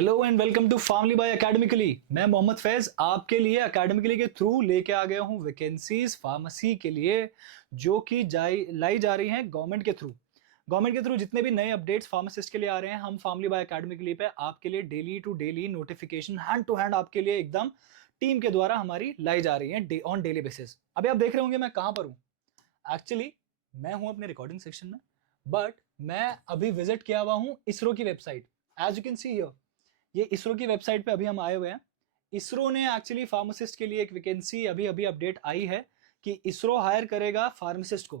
Hello and welcome to family by academically. मैं मोहम्मद फैज आपके लिए एकेडमिकली के थ्रू लेके आ गया हूँ वैकेंसीज फार्मेसी के लिए, जो कि लाई जा रही हैं गवर्नमेंट के थ्रू जितने भी नए अपडेट्स फार्मासिस्ट के लिए आ रहे हैं, हम फैमिली बाय एकेडमिकली पे आपके लिए daily to daily notification hand to hand आपके लिए एकदम टीम के द्वारा हमारी लाई जा रही है ऑन डेली बेसिस। अभी आप देख रहे होंगे मैं कहाँ पर हूँ। एक्चुअली मैं हूँ अपने रिकॉर्डिंग सेक्शन में, बट मैं अभी विजिट किया हुआ हूँ इसरो की website. As you can see here, ये इसरो की वेबसाइट पे अभी हम आए हुए हैं। इसरो ने एक्चुअली फार्मासिस्ट के लिए एक वैकेंसी अभी अभी अपडेट आई है कि इसरो हायर करेगा फार्मासिस्ट को।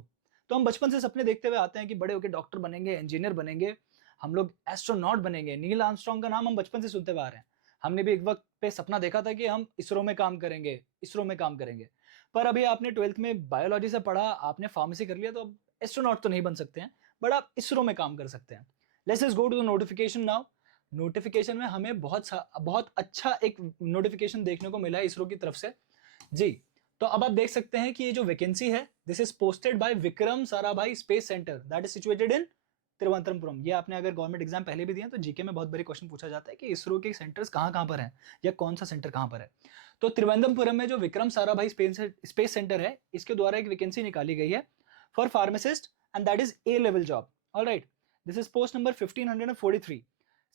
तो हम बचपन से सपने देखते हुए आते हैं कि बड़े होकर डॉक्टर बनेंगे, इंजीनियर बनेंगे, हम लोग एस्ट्रोनॉट बनेंगे। नील आर्मस्ट्रॉन्ग का नाम हम बचपन से सुनते हुए आ रहे हैं। हमने भी एक वक्त पे सपना देखा था कि हम इसरो में काम करेंगे, इसरो में काम करेंगे। पर अभी आपने 12th में बायोलॉजी से पढ़ा, आपने फार्मेसी कर लिया, तो अब एस्ट्रोनॉट तो नहीं बन सकते हैं, बट आप इसरो में काम कर सकते हैं। Let's just go to the notification now. Notification में हमें बहुत अच्छा एक नोटिफिकेशन देखने को मिला है इसरो की तरफ से जी। तो अब आप देख सकते हैं कि ये जो वैकेंसी है, this is posted bye Vikram Sarabhai space centre that is situated in Thiruvananthapuram. ये आपने अगर गवर्नमेंट एग्जाम पहले भी दिए तो जीके में बहुत बड़े क्वेश्चन पूछा जाता है कि इसरो के सेंटर्स कहाँ कहाँ पर हैं या कौन सा सेंटर कहाँ पर है। तो तिरुवनंतपुरम में जो विक्रम साराभाई स्पेस सेंटर है, इसके द्वारा एक वैकेंसी निकाली गई है for pharmacist and that is a level job. Alright, this is post number 1543।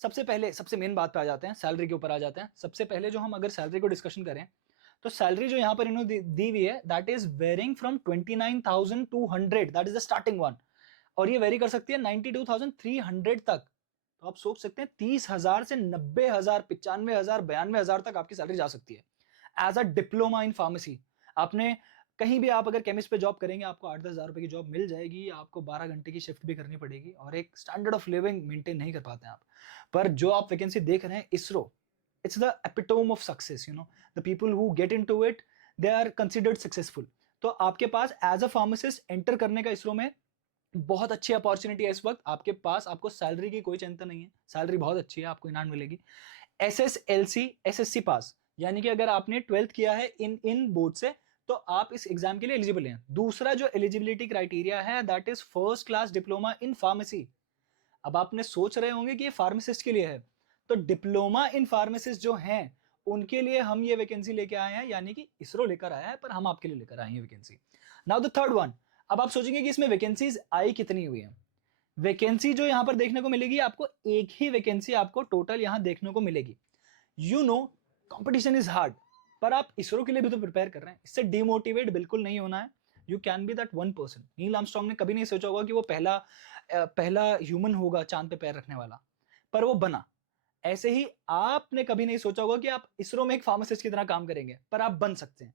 सबसे पहले सबसे मेन बात पे आ जाते हैं, सैलरी के ऊपर आ जाते हैं। सबसे पहले जो हम अगर सैलरी को डिस्कशन करें तो सैलरी जो यहाँ पर इन्होंने दी हुई है that is varying from 29,200, that is the starting one, और ये वेरी कर सकती है 92,300 तक। तो आप सोच सकते हैं 30,000 से 90,000, 95,000, 92,000 तक आपकी सैलरी जा सकती है as a diploma in pharmacy. आपने कहीं भी आप अगर केमिस्ट पे जॉब करेंगे, आपको 8-10 हज़ार रुपए की जॉब मिल जाएगी। आपको 12 घंटे की शिफ्ट भी करनी पड़ेगी और एक स्टैंडर्ड ऑफ लिविंग मेंटेन नहीं कर पाते हैं आप। पर जो आप वैकेंसी देख रहे हैं ISRO, it's the epitome of success. The people who get into it, they are considered successful. तो आपके पास एज अ फार्मासिस्ट एंटर करने का इसरो में बहुत अच्छी अपॉर्चुनिटी है इस वक्त आपके पास। आपको सैलरी की कोई चिंता नहीं है, सैलरी बहुत अच्छी है, आपको इनाम मिलेगी। SSLC SSC पास, यानी कि अगर आपने 12th किया है इन बोर्ड से तो आप इस एग्जाम के लिए एलिजिबल हैं। दूसरा जो एलिजिबिलिटी क्राइटेरिया है that is first class diploma in pharmacy. अब आपने सोच रहे होंगे कि ये फार्मासिस्ट के लिए है, तो डिप्लोमा इन फार्मासिस्ट जो हैं उनके लिए हम ये वैकेंसी लेके आए हैं, यानी कि इसरो लेकर आया है, पर हम आपके लिए लेकर आए हैं vacancy. Now the third one. अब आप सोचेंगे कि इसमें वैकेंसीज आई कितनी हुई है। वैकेंसी जो यहां पर देखने को मिलेगी आपको, एक ही वैकेंसी आपको टोटल यहां देखने को मिलेगी। कंपटीशन इज हार्ड, पर आप इसरो के लिए भी तो प्रिपेयर कर रहे हैं, इससे डिमोटिवेट बिल्कुल नहीं होना है। You can be that 1%। Neil Armstrong ने कभी नहीं सोचा होगा कि वो पहला ह्यूमन होगा चांद पे पैर रखने वाला, पर वो बना। ऐसे ही आपने कभी नहीं सोचा होगा कि आप इसरो में एक फार्मासिस्ट की तरह काम करेंगे, पर आप बन सकते हैं।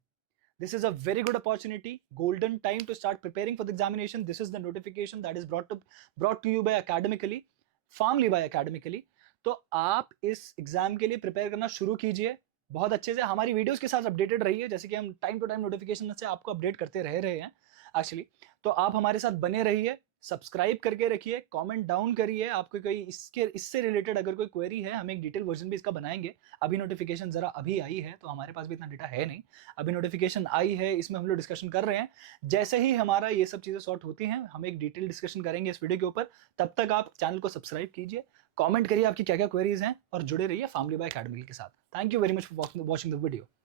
This is a very good opportunity, golden time to start preparing for the examination. This is the notification that is brought to you by Academically, Family by Academically. तो आप इस एग्जाम के लिए प्रिपेयर करना शुरू कीजिए बहुत अच्छे से। हमारी वीडियोस के साथ अपडेटेड रहिए, जैसे कि हम टाइम टू टाइम नोटिफिकेशन से आपको अपडेट करते रहे हैं एक्चुअली। तो आप हमारे साथ बने रहिए, सब्सक्राइब करके रखिए, कमेंट डाउन करिए। आपको कोई इससे रिलेटेड अगर कोई क्वेरी है, हम एक डिटेल वर्जन भी इसका बनाएंगे। अभी नोटिफिकेशन जरा अभी आई है तो हमारे पास भी इतना डेटा है नहीं, अभी नोटिफिकेशन आई है, इसमें हम लोग डिस्कशन कर रहे हैं। जैसे ही हमारा ये सब चीजें सॉर्ट होती हैं, हम एक डिटेल डिस्कशन करेंगे इस वीडियो के ऊपर। तब तक आप चैनल को सब्सक्राइब कीजिए, कमेंट करिए आपकी क्या क्या क्वेरीज हैं, और जुड़े रहिए फैमिली बाय एकेडमी के साथ। Thank you very much for watching the video.